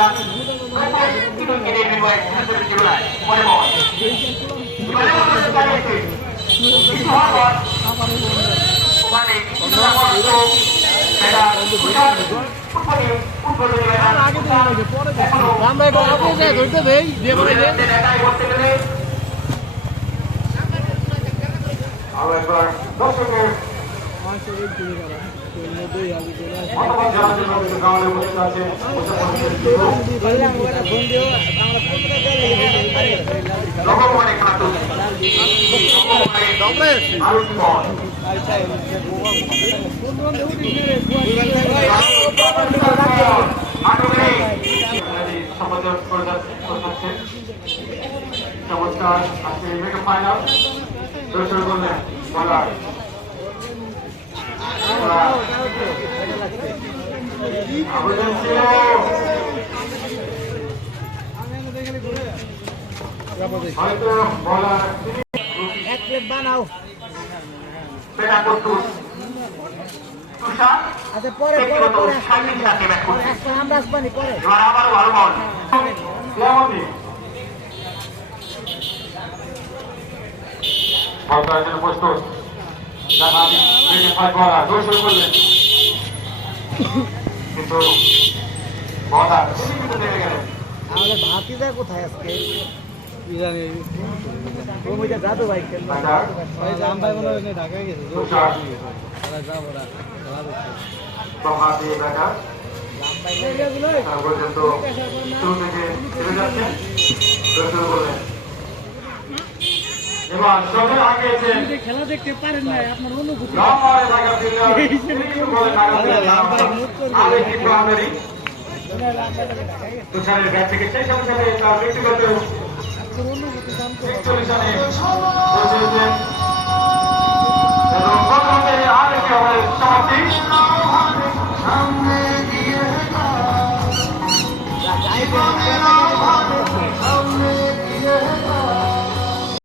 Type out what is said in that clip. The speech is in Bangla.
প্রদান কিনে বিনিময়ে জীবনায় মনে মনে কিছু হওয়ার পর ওখানে আরো একবার দর্শকের চমৎকার আজকে মেগা ফাইনাল দর্শক করলেন বলার হয়তো বলার এক প্লেট বানাও পেটা করতুস তুষার আচ্ছা পরে আমরা আসবানি পরে এবার আবারও ভালো বল প্রস্তুত কিন্তু আমাদের ভাতিজা কোথায় আজকে যাবো ভাই ঢাকায় গেছে খেলা দেখতে পারেন না আপনার অনুভূতি সমাপ্তি